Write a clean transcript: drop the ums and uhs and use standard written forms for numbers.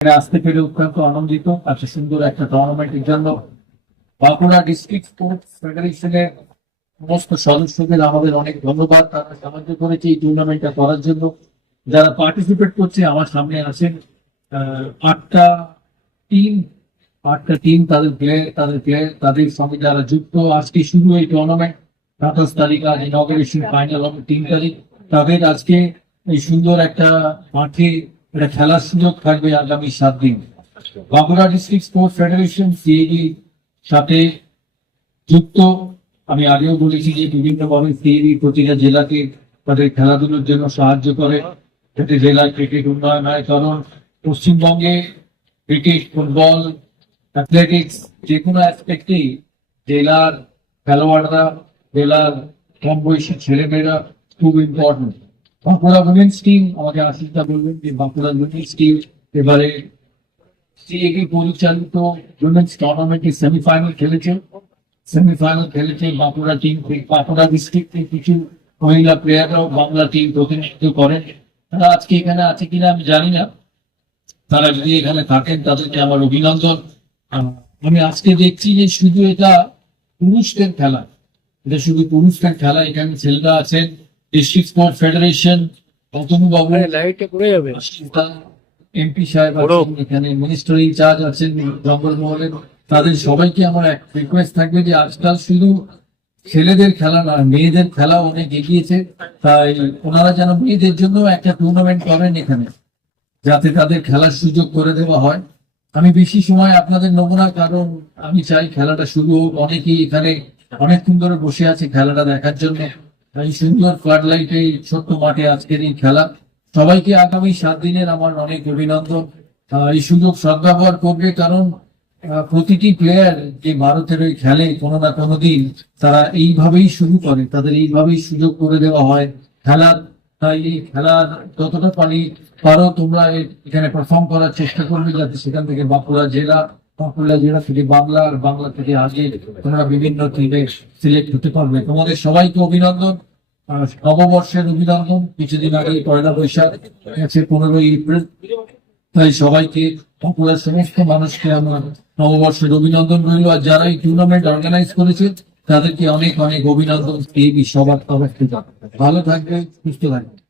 আসতে পেরে অত্যন্ত আনন্দিত। এত সুন্দর একটা টুর্নামেন্টের জন্য বাঁকুড়া ডিস্ট্রিক্ট স্পোর্টস ফেডারেশনের সমস্ত সদস্যদের আমাদের অনেক ধন্যবাদ। তারা সাহায্য করেছে এই টুর্নামেন্টটা করার জন্য। যারা পার্টিসিপেট করছে আমার সামনে আছেন আটটা টিম। তাদের সঙ্গে যারা যুক্ত। আজকে শুরু এই টুর্নামেন্ট 27 তারিখ, আজ ইনঅগারেশন, ফাইনাল হবে 3 তারিখ। তাদের আজকে এই সুন্দর একটা মাঠে এটা খেলার সুযোগ থাকবে আগামী 7 দিন। Bankura district sports federation CAD সাথে যুক্ত। আমি আগেও বলেছি যে বিভিন্নভাবে সিএডি প্রতিটা জেলাকে তাদের খেলাধুলোর জন্য সাহায্য করে, যাতে জেলার ক্রিকেট উন্নয়ন হয়। কারণ পশ্চিমবঙ্গে ক্রিকেট, ফুটবল, অ্যাথলেটিক্স যে কোনো অ্যাসপেক্টেই জেলার খেলোয়াড়রা, জেলার কম বয়সী ছেলেমেয়েরা খুব ইম্পর্টেন্ট। বাঁকুড়া উইমেন্স টিম, আমাকে আশিসদা বলবেন যে বাঁকুড়া উইমেন্স টিম এবারে সিএবি পরিচালিত উইমেন্স টুর্নামেন্টে সেমিফাইনাল খেলেছে বাঁকুড়া টিম। বাঁকুড়া ডিস্ট্রিক্টে কিছু মহিলা প্লেয়াররাও বাংলা টিম প্রতিনিধিত্ব করেন। তারা আজকে এখানে আছে কিনা আমি জানি না, তারা যদি এখানে থাকেন তাদেরকে আমার অভিনন্দন। আমি আজকে দেখছি যে শুধু এটা পুরুষদের খেলা, এটা শুধু পুরুষদের খেলা। এখানে ছেলেরা আছেন ডিস্ট্রিক্ট স্পোর্টস ফেডারেশন, অতনু বাবু, এমপি সাহেব আছেন, এখানে মিনিস্টার ইনচার্জ আছেন জঙ্গলমহলের। তাদের সবাইকে আমার এক রিকোয়েস্ট থাকবে যে আজকাল শুধু ছেলেদের খেলা না, মেয়েদের খেলা অনেক এগিয়েছে। তাই ওনারা যেন মেয়েদের জন্য একটা টুর্নামেন্ট করেন এখানে, যাতে তাদের খেলার সুযোগ করে দেওয়া হয়। আমি বেশি সময় আপনাদের নেবো না, কারণ আমি চাই খেলাটা শুরু হোক। অনেকেই এখানে অনেকক্ষণ ধরে বসে আছে খেলাটা দেখার জন্য। এই সুন্দর ফ্লাড লাইটে ছোট্ট মাঠে আজকের এই খেলা। সবাইকে আগামী 7 দিনের আমার অনেক অভিনন্দন। এই সুযোগ সদ্ব্যবহার করবে, কারণ প্রতিটি প্লেয়ার যে ভারতের ওই খেলে কোনো না কোনো দিন তারা এইভাবেই শুরু করে, তাদের এইভাবেই সুযোগ করে দেওয়া হয় খেলার। তাই এই খেলার যতটা পারো তোমরা এখানে পারফর্ম করার চেষ্টা করবে, যাতে সেখান থেকে বাঁকুড়া জেলা থেকে বাংলা, আর বাংলা থেকে আগে তোমরা বিভিন্ন টিমে সিলেক্ট হতে পারবে। তোমাদের সবাইকে অভিনন্দন, নববর্ষের অভিনন্দন। কিছুদিন আগে 1 বৈশাখ আছে, 15 এপ্রিল। তাই সবাইকে, বাঁকুড়ার সমস্ত মানুষকে আমার নববর্ষের অভিনন্দন রইল। আর যারা এই টুর্নামেন্ট অর্গানাইজ করেছে তাদেরকে অনেক অনেক অভিনন্দন এই সবার তরফ থেকে। ভালো থাকবে, সুস্থ থাকবে।